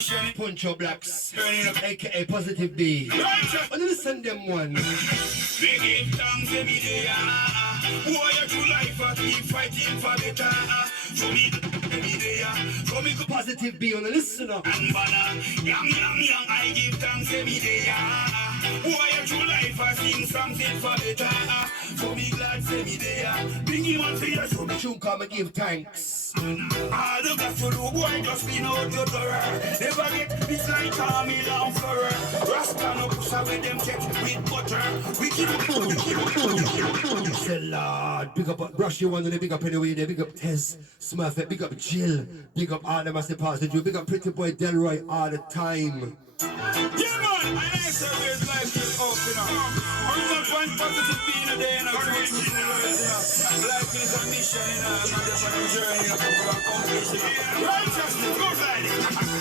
Puncho Blacks, aka Positive B. When you listen them one. We give thanks every day. Warrior true life, keep fighting for better. So me every day. So me Positive B on the listener. and banner. Young, I give thanks every day. Warrior true life, I sing something for better. So me glad say me there. Bring him on for your so me Tune come and give thanks. all the got to do, boy, just clean out your door. Never get this like Carmilla and Furrer. Rasta no push away them check with butter. We keep Say Lord, big up Brush you one and big up anyway there, big up Tez, Smurfette, big up Jill, big up all them as they pass the Jew, big up Pretty Boy Delroy all the time. Yeah, man, I like service life is up, you know. I'm not one positive being a day and I'm so true, you know. Life is a mission, you know. I'm not just on a journey, I'm a competition. Righteousness goes like this.